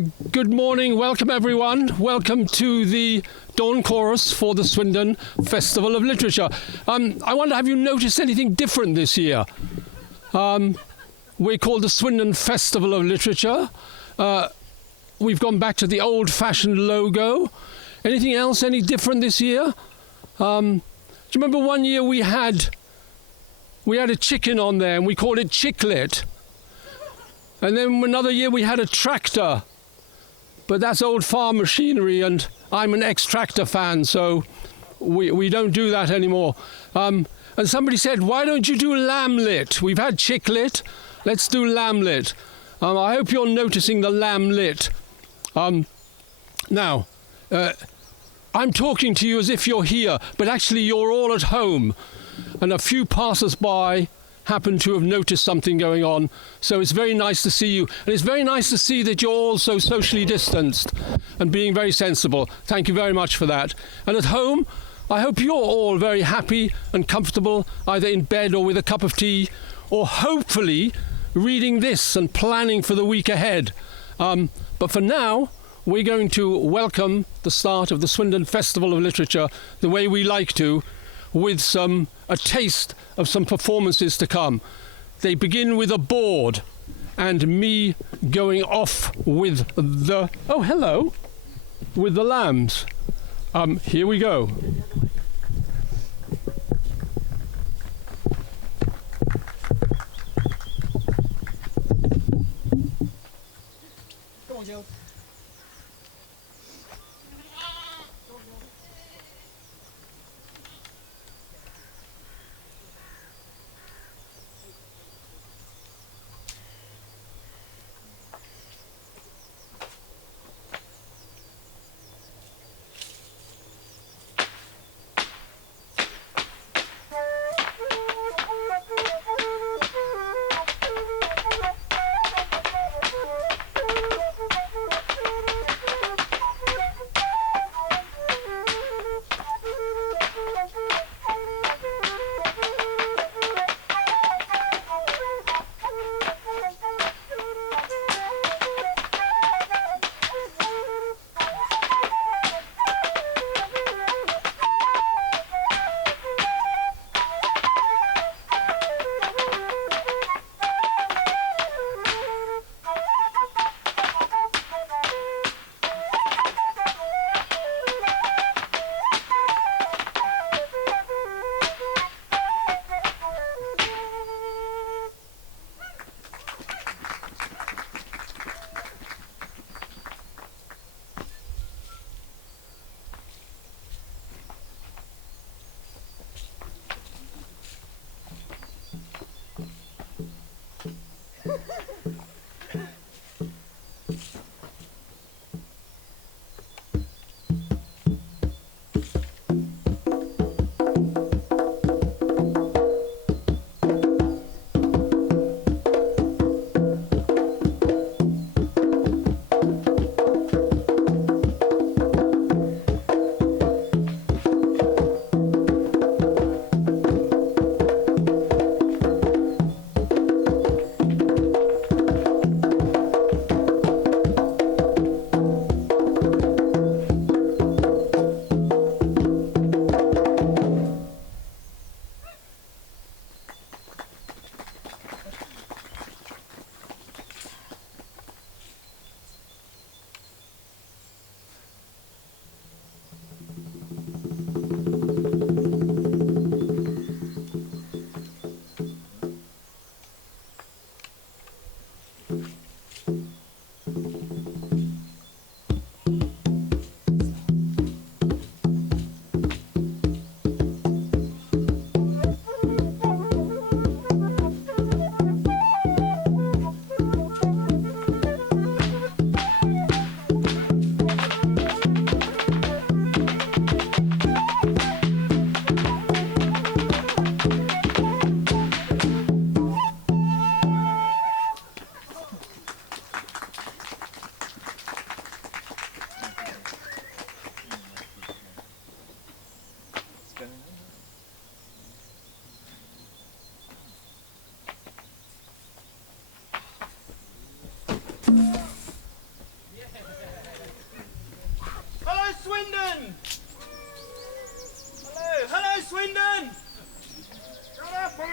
Good morning, welcome everyone. Welcome to the Dawn Chorus for the Swindon Festival of Literature. I wonder, have you noticed anything different this year? We're called the Swindon Festival of Literature. We've gone back to the old-fashioned logo. Anything else, any different this year? Do you remember one year we had a chicken on there and we called it Chicklet? And then another year we had a tractor, but that's old farm machinery, and I'm an ex-tractor fan, so we don't do that anymore. And somebody said, why don't you do lamb-lit? We've had chicklet, let's do lamb-lit. I hope you're noticing the lamb-lit. Now, I'm talking to you as if you're here, but actually you're all at home, and a few passers-by happen to have noticed something going on, so it's very nice to see you, and it's very nice to see that you're all so socially distanced and being very sensible. Thank you very much for that. And at home, I hope you're all very happy and comfortable, either in bed or with a cup of tea, or hopefully reading this and planning for the week ahead. But for now, we're going to welcome the start of the Swindon Festival of Literature the way we like to, with a taste of some performances to come. They begin with a board and me going off with the with the lambs. Here we go. Come on, Jill.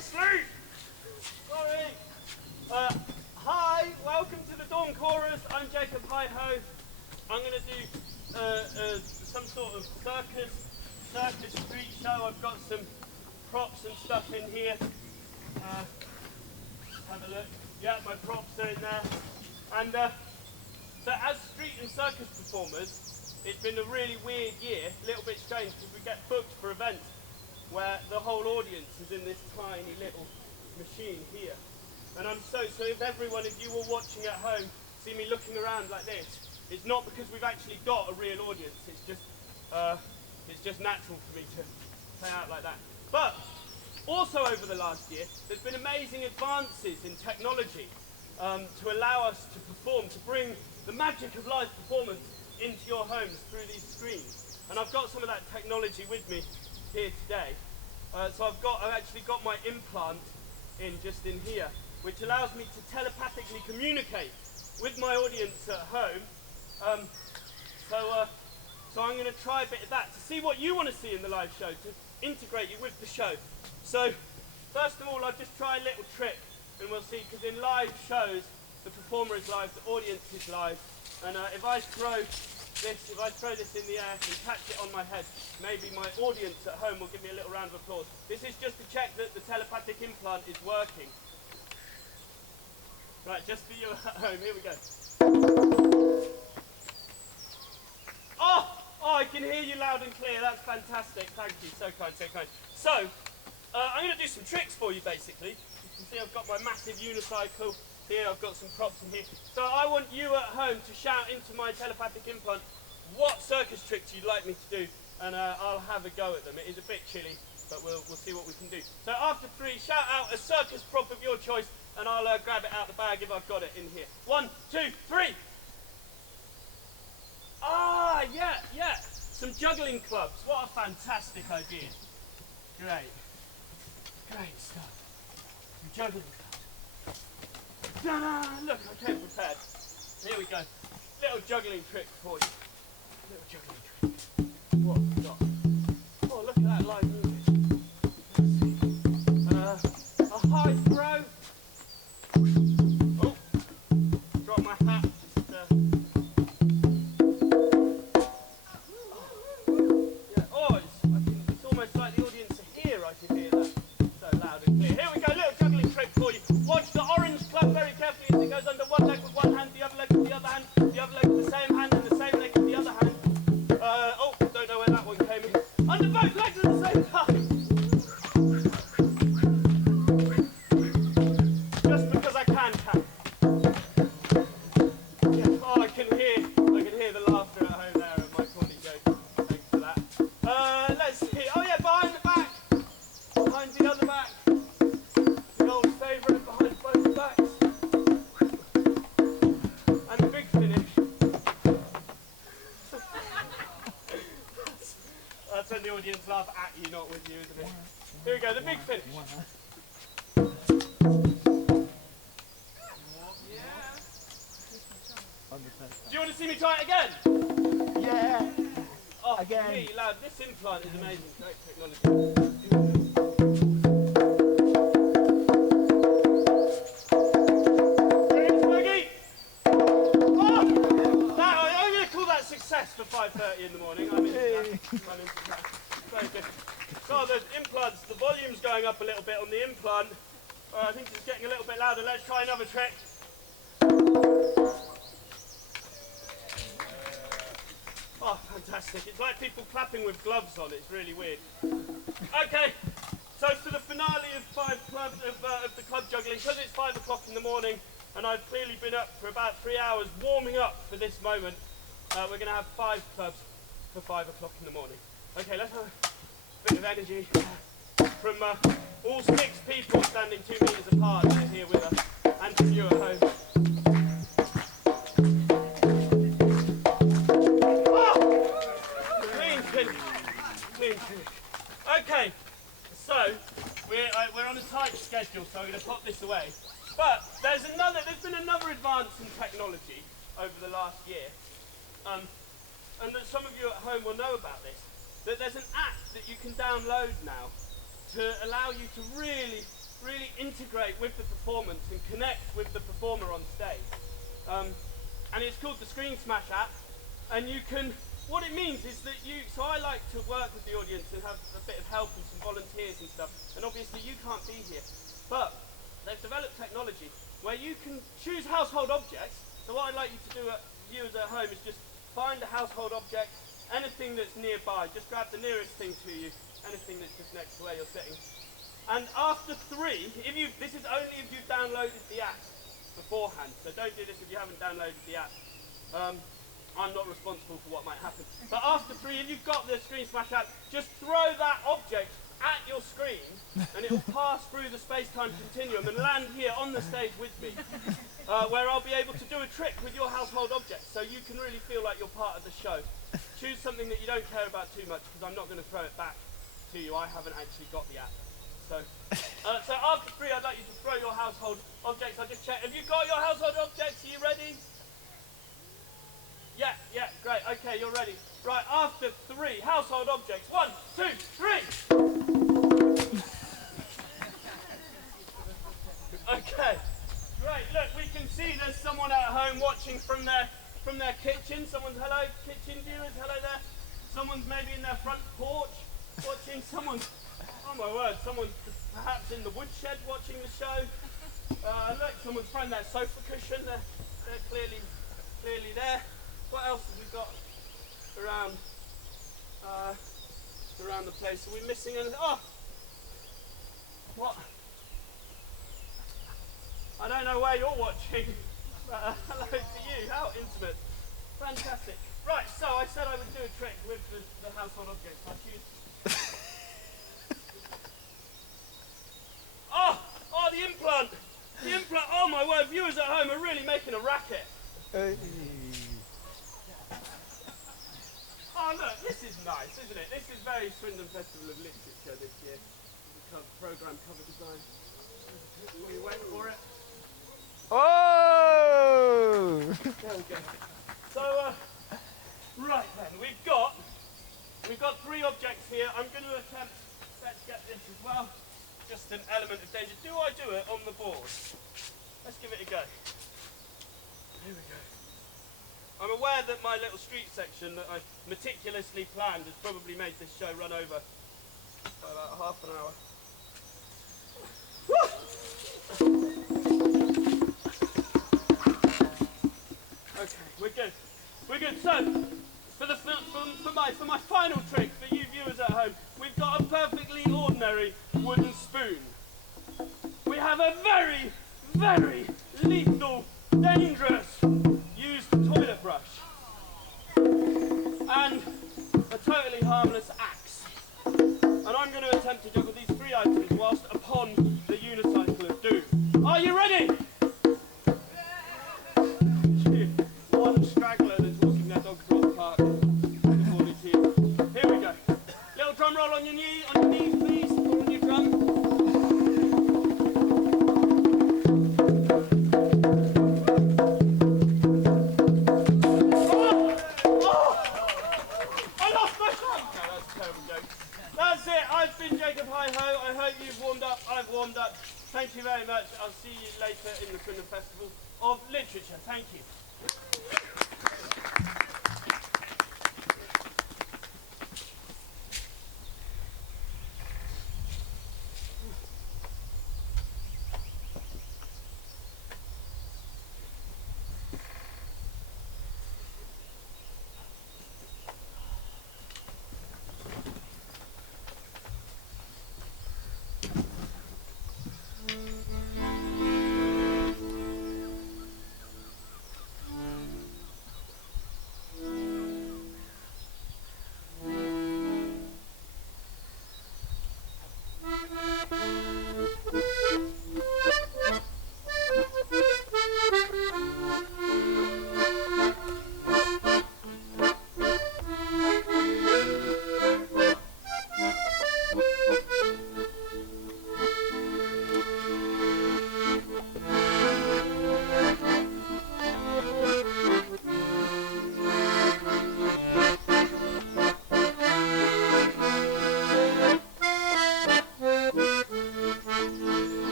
asleep! Sorry. Hi, welcome to the Dawn Chorus. I'm Jacob Hi-Ho. I'm going to do some sort of circus street show. I've got some props and stuff in here. Have a look. Yeah, my props are in there. And so as street and circus performers, it's been a really weird year, a little bit strange, because we get booked for events where the whole audience is in this tiny little machine here. And so if everyone, if you were watching at home, see me looking around like this, it's not because we've actually got a real audience, it's just natural for me to play out like that. But also over the last year, there's been amazing advances in technology to allow us to perform, to bring the magic of live performance into your homes through these screens. And I've got some of that technology with me here today. So I've actually got my implant in here, which allows me to telepathically communicate with my audience at home. So I'm going to try a bit of that to see what you want to see in the live show, to integrate you with the show. So first of all, I'll just try a little trick, and we'll see, because in live shows, the performer is live, the audience is live, and if I throw this in the air and catch it on my head, maybe my audience at home will give me a little round of applause. This is just to check that the telepathic implant is working. Right, just for you at home, here we go. Oh, I can hear you loud and clear, that's fantastic, thank you, so kind, so kind. So, I'm going to do some tricks for you basically. You can see I've got my massive unicycle here, I've got some props in here. So I want you at home to shout into my telepathic implant what circus tricks you'd like me to do, and I'll have a go at them. It is a bit chilly, but we'll see what we can do. So after 3, shout out a circus prop of your choice, and I'll grab it out the bag if I've got it in here. 1, 2, 3. Ah, yeah. Some juggling clubs. What a fantastic idea. Great stuff. Some juggling clubs. Ta-da! Look, I came prepared. Here we go. Little juggling trick for you. Little juggling trick. What have we got? Oh, look at that live movement. Let's see. A high throw. Oh, drop my hat. It's almost like the audience are here. I can hear that so loud and clear. Here we go. Little juggling trick for you. Watch the orange club very carefully as it goes under one leg with one hand, the other leg with the other hand, the other leg with the same hand, and the same leg with the other hand. Don't know where that one came in. Under both legs at the same time. Just because I can. Yeah, I can hear the laughter at home there at my corny joke. Thanks for that. Let's see. Oh yeah, behind the back. Behind the other back. The old favourite behind both backs. And the big finish. That's when the audience laugh at you, not with you, isn't it? Here we go, the big finish. Yeah. Do you want to see me try it again? Yeah. Oh, Again. I can hear you loud. This implant is amazing. Great technology. Success for 5:30 in the morning. I'm into that. Very good. So the implants, the volume's going up a little bit on the implant. I think it's getting a little bit louder. Let's try another trick. Oh, fantastic. It's like people clapping with gloves on. It's really weird. Okay, so for the finale of 5 clubs of the club juggling, because it's 5 o'clock in the morning and I've clearly been up for about 3 hours warming up for this moment, we're going to have 5 clubs for 5 o'clock in the morning. Okay, let's have a bit of energy from all 6 people standing 2 metres apart that are here with us, and from you at home. Oh! Clean finish. Okay, so we're on a tight schedule, so I'm going to pop this away. But there's been another advance in technology over the last year. And that some of you at home will know about this, that there's an app that you can download now to allow you to really really integrate with the performance and connect with the performer on stage. And it's called the Screen Smash app, and you can, what it means is that so I like to work with the audience and have a bit of help and some volunteers and stuff, and obviously you can't be here, but they've developed technology where you can choose household objects. So what I'd like you to do, viewers at home, is just find a household object, anything that's nearby, just grab the nearest thing to you, anything that's just next to where you're sitting. And after 3, this is only if you've downloaded the app beforehand, so don't do this if you haven't downloaded the app. I'm not responsible for what might happen. But after 3, if you've got the Screen Smash app, just throw that object at your screen and it will pass through the space-time continuum and land here on the stage with me, where I'll be able to do a trick with your household objects, so you can really feel like you're part of the show. Choose something that you don't care about too much, because I'm not going to throw it back to you. I haven't actually got the app. So after 3, I'd like you to throw your household objects. I'll just check. Have you got your household objects? Are you ready? Yeah, great. Okay, you're ready. Right, after 3, household objects. 1, 2, 3. Okay, great. Look, we can see there's someone at home watching from their kitchen. Hello, kitchen viewers. Hello there. Someone's maybe in their front porch watching. Someone's perhaps in the woodshed watching the show. Look, someone's thrown their sofa cushion. They're clearly there. What else have we got around the place? Are we missing anything? Oh! What? I don't know where you're watching, but hello to you. How intimate. Fantastic. Right, so I said I would do a trick with the household objects. I choose... Oh, the implant! The implant! Oh my word, viewers at home are really making a racket. Hey. Oh look, this is nice, isn't it? This is very Swindon Festival of Literature this year. The programme cover design. Will you wait for it? Oh! There we go. So, right then, we've got 3 objects here. I'm going to attempt, let's get this as well. Just an element of danger. Do I do it on the board? Let's give it a go. Here we go. I'm aware that my little street section that I meticulously planned has probably made this show run over by about half an hour. Okay, we're good. We're good. So, for my final trick for you viewers at home, we've got a perfectly ordinary wooden spoon. We have a very, very lethal, dangerous used toilet brush and a totally harmless axe. And I'm going to attempt to juggle these 3 items whilst upon the unicycle of doom. Are you ready? One straggler that's walking their dog through the park. Here we go. Little drum roll on your knees, please, or on your drum. I've been Jacob Hi-Ho. I hope you've warmed up. I've warmed up. Thank you very much. I'll see you later in the Swindon Festival of Literature. Thank you.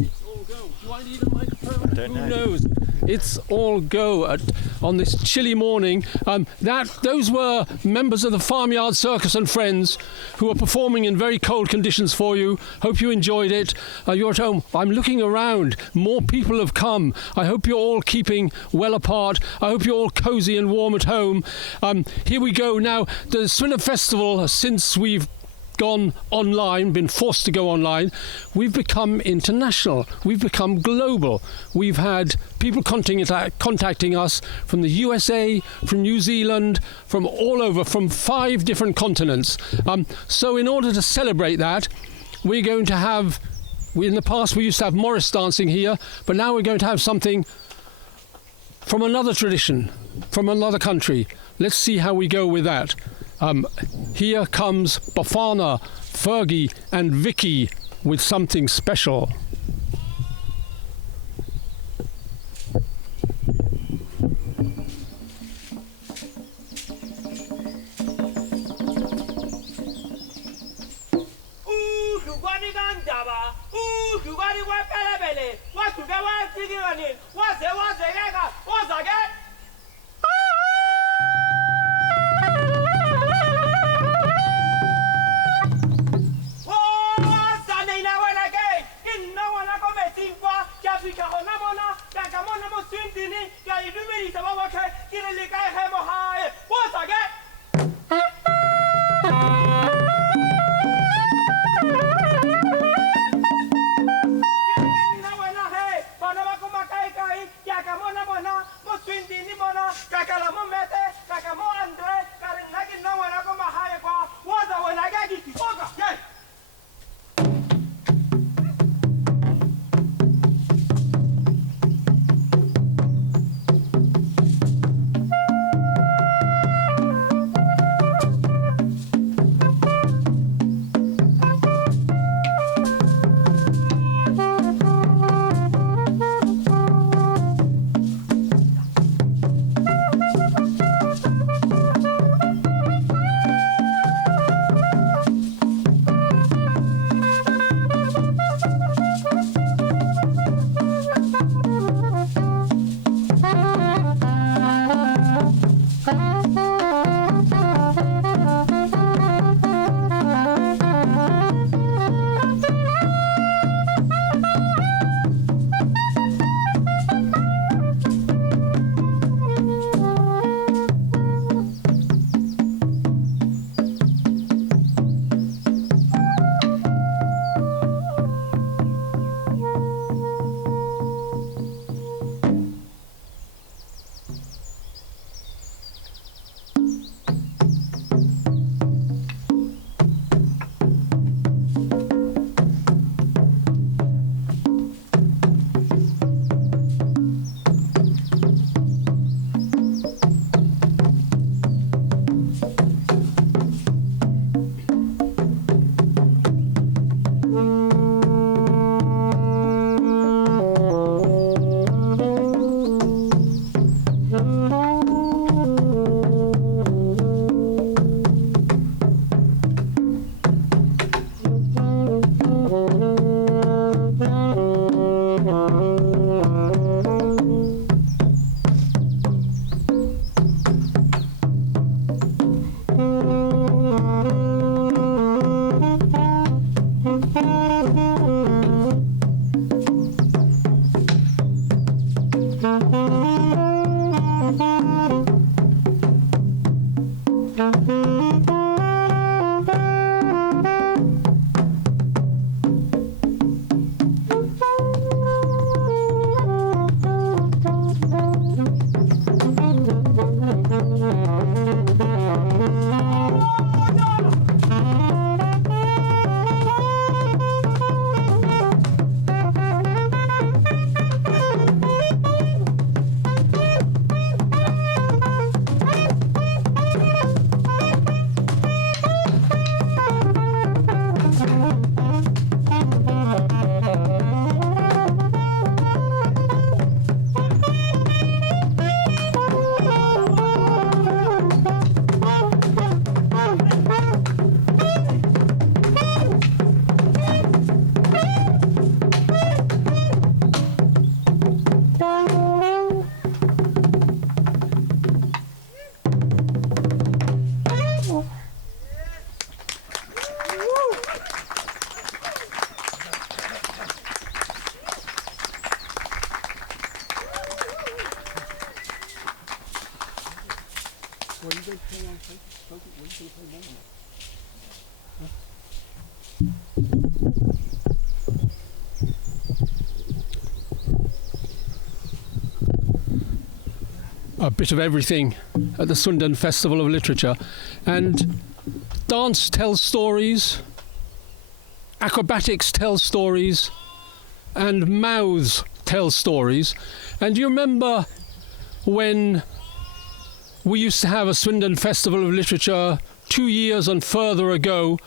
It's all go. Do I need a microphone? I don't know. Who knows? It's all go on this chilly morning. Those were members of the Farmyard Circus and Friends who were performing in very cold conditions for you. Hope you enjoyed it. You're at home. I'm looking around. More people have come. I hope you're all keeping well apart. I hope you're all cosy and warm at home. Here we go now. The Swindon Festival, since we've gone online, been forced to go online, we've become international, we've become global. We've had people contacting us from the USA, from New Zealand, from all over, from 5 different continents. So in order to celebrate that, we're going to have, in the past we used to have Morris dancing here, but now we're going to have something from another tradition, from another country. Let's see how we go with that. Here comes Bafana, Fergie and Vicki with something special. Well, you don't play on tape. When are you going to play more on it? A bit of everything at the Swindon Festival of Literature, and dance tells stories, acrobatics tell stories, and mouths tell stories. And do you remember when we used to have a Swindon Festival of Literature 2 years and further ago,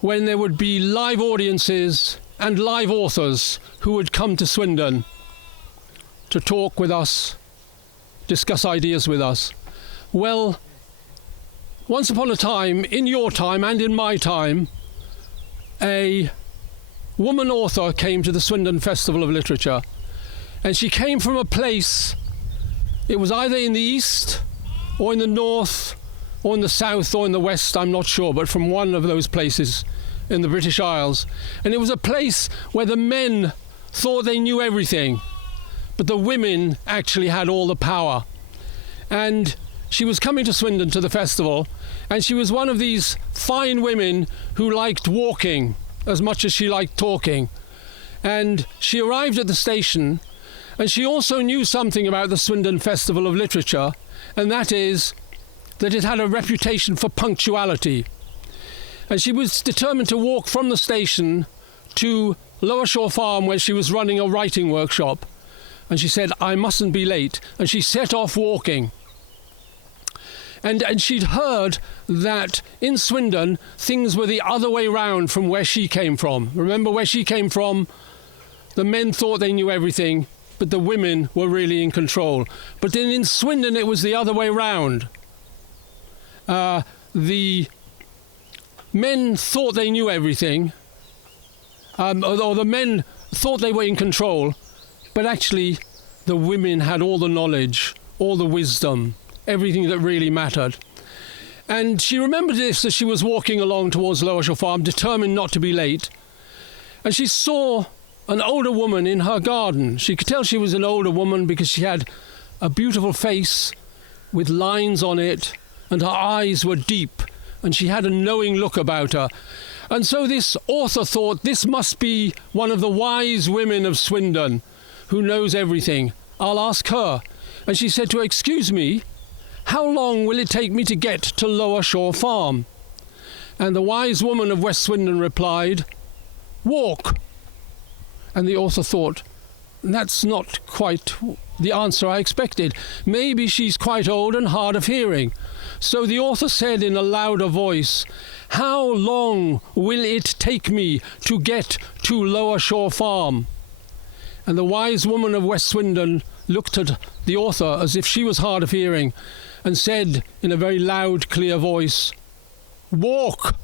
when there would be live audiences and live authors who would come to Swindon to talk with us, discuss ideas with us? Well, once upon a time, in your time and in my time, a woman author came to the Swindon Festival of Literature, and she came from a place, it was either in the east or in the north or in the south or in the west, I'm not sure, but from one of those places in the British Isles. And it was a place where the men thought they knew everything, but the women actually had all the power. And she was coming to Swindon to the festival, and she was one of these fine women who liked walking as much as she liked talking. And she arrived at the station, and she also knew something about the Swindon Festival of Literature, and that is that it had a reputation for punctuality. And she was determined to walk from the station to Lower Shore Farm, where she was running a writing workshop. And she said, I mustn't be late. And she set off walking. And she'd heard that in Swindon, things were the other way round from where she came from. Remember where she came from? The men thought they knew everything, but the women were really in control. But then in Swindon, it was the other way round. The men thought they knew everything, or the men thought they were in control, but actually the women had all the knowledge, all the wisdom, everything that really mattered. And she remembered this as she was walking along towards Lower Shore Farm, determined not to be late. And she saw an older woman in her garden. She could tell she was an older woman because she had a beautiful face with lines on it, and her eyes were deep, and she had a knowing look about her. And so this author thought, this must be one of the wise women of Swindon who knows everything. I'll ask her. And she said to her, excuse me, how long will it take me to get to Lower Shore Farm? And the wise woman of West Swindon replied, walk. And the author thought, that's not quite the answer I expected. Maybe she's quite old and hard of hearing. So the author said in a louder voice, how long will it take me to get to Lower Shore Farm? And the wise woman of West Swindon looked at the author as if she was hard of hearing and said in a very loud, clear voice, walk.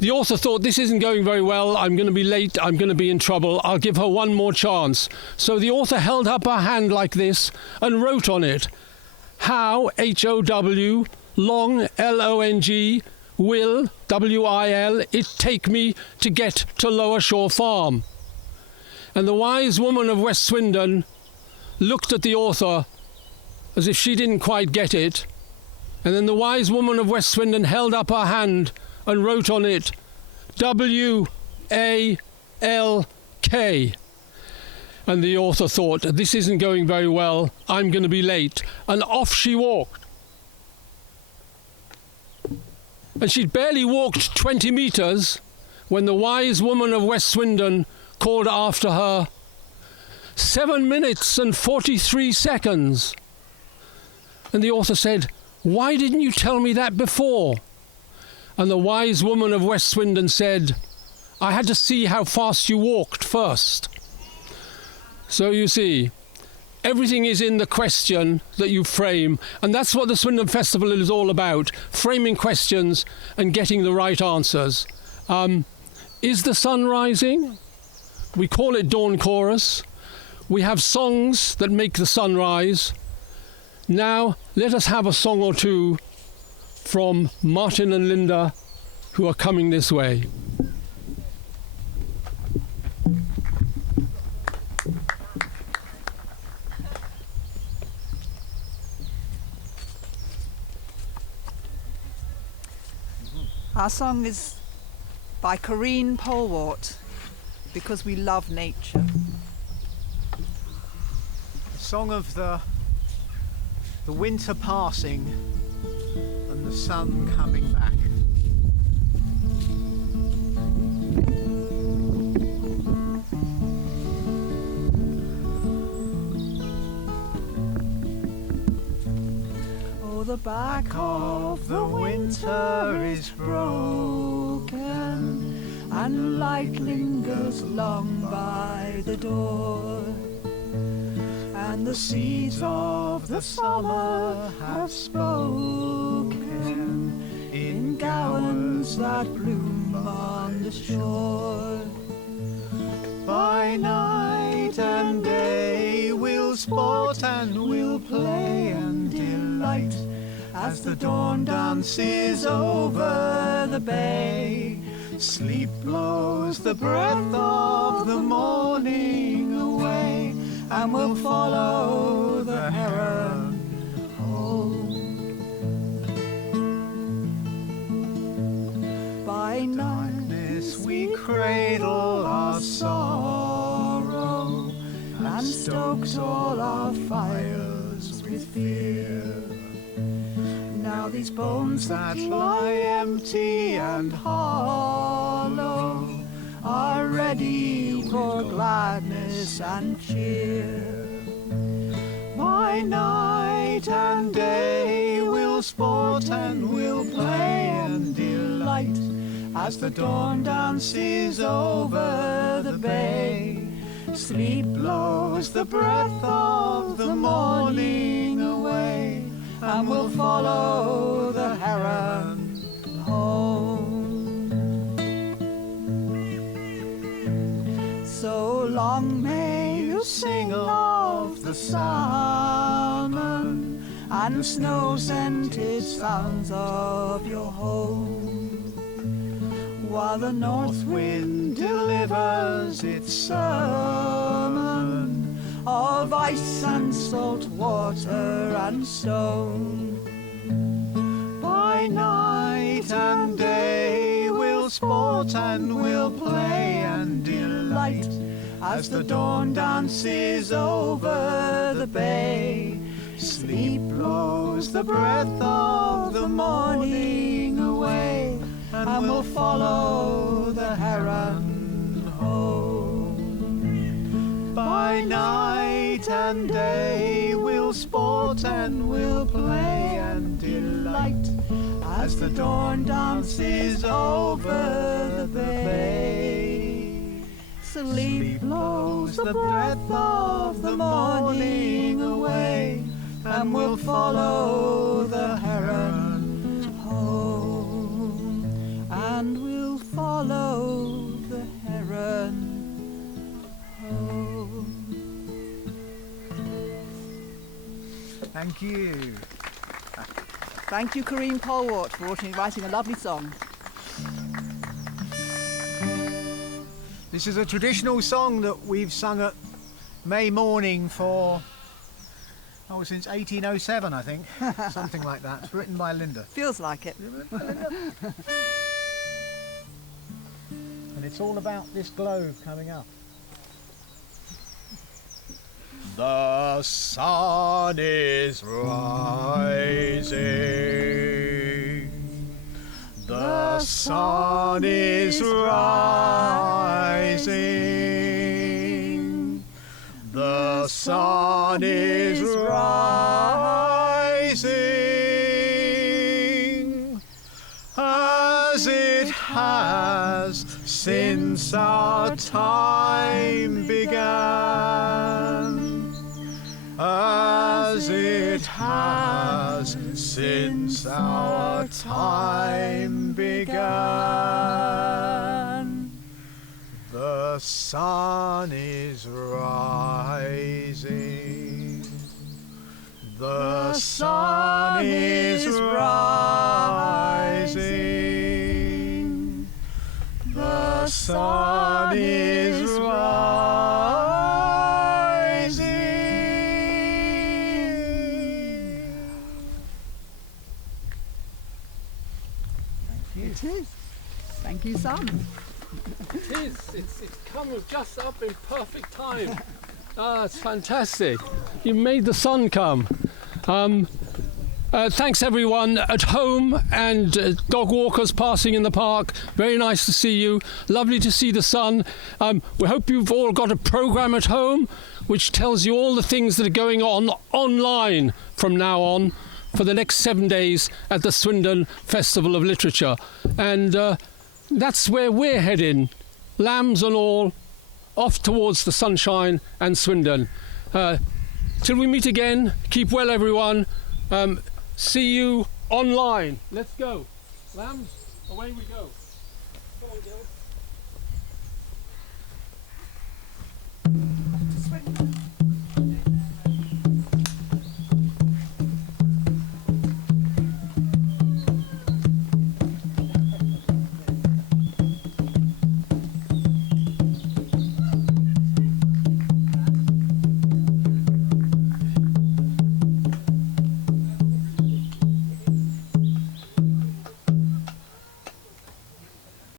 The author thought, this isn't going very well, I'm going to be late, I'm going to be in trouble, I'll give her one more chance. So the author held up her hand like this and wrote on it, how, H-O-W, long, L-O-N-G, will, W-I-L, it take me to get to Lower Shore Farm? And the wise woman of West Swindon looked at the author as if she didn't quite get it. And then the wise woman of West Swindon held up her hand and wrote on it, W-A-L-K. And the author thought, this isn't going very well, I'm going to be late. And off she walked. And she'd barely walked 20 metres when the wise woman of West Swindon called after her, 7 minutes and 43 seconds. And the author said, why didn't you tell me that before? And the wise woman of West Swindon said, I had to see how fast you walked first. So you see, everything is in the question that you frame, and that's what the Swindon Festival is all about, framing questions and getting the right answers. Is the sun rising? We call it Dawn Chorus. We have songs that make the sun rise. Now, let us have a song or two from Martin and Linda, who are coming this way. Our song is by Corrine Polwart, Because We Love Nature. A song of the winter passing and the sun coming back. The back of the winter is broken, and light lingers long by the door, and the seeds of the summer have spoken in gowans that bloom on the shore. By night and day we'll sport and we'll play and delight, as the dawn dances over the bay. Sleep blows the breath of the morning away, and we'll follow the heron home. By darkness we cradle our sorrow, and stoke all our fires with fear. Now these bones that lie empty and hollow are ready for gladness and cheer. By night and day we'll sport and we'll play and delight, as the dawn dances over the bay. Sleep blows the breath of the morning away, and we'll follow the heron home. So long may you sing of the salmon and snow-scented sounds of your home, while the north wind delivers its sermon of ice and salt water and stone. By night and day we'll sport and we'll play and delight, as the dawn dances over the bay. Sleep blows the breath of the morning away, and we'll follow the heron home. By night and day we'll sport and we'll play and delight, as the dawn dances over the bay. Sleep blows the breath of the morning away, and we'll follow the heron home, and we'll follow the heron home. Thank you. Thank you, Corrine Polwart, for writing a lovely song. This is a traditional song that we've sung at May morning for, since 1807, I think. Something like that. It's written by Linda. Feels like it. And it's all about this globe coming up. The sun is rising. The sun is rising. The sun is rising, as it has since our time began. As it has since our time began. The sun is rising. The sun is rising. The sun is rising. It is. Thank you, Sam. It is. It's come just up in perfect time. It's fantastic. You made the sun come. Thanks everyone at home and dog walkers passing in the park. Very nice to see you. Lovely to see the sun. We hope you've all got a programme at home which tells you all the things that are going on online from now on for the next 7 days at the Swindon Festival of Literature. And that's where we're heading, lambs and all, off towards the sunshine and Swindon. Till we meet again, keep well everyone. See you online. Let's go. Lambs, away we go. Go on, girls.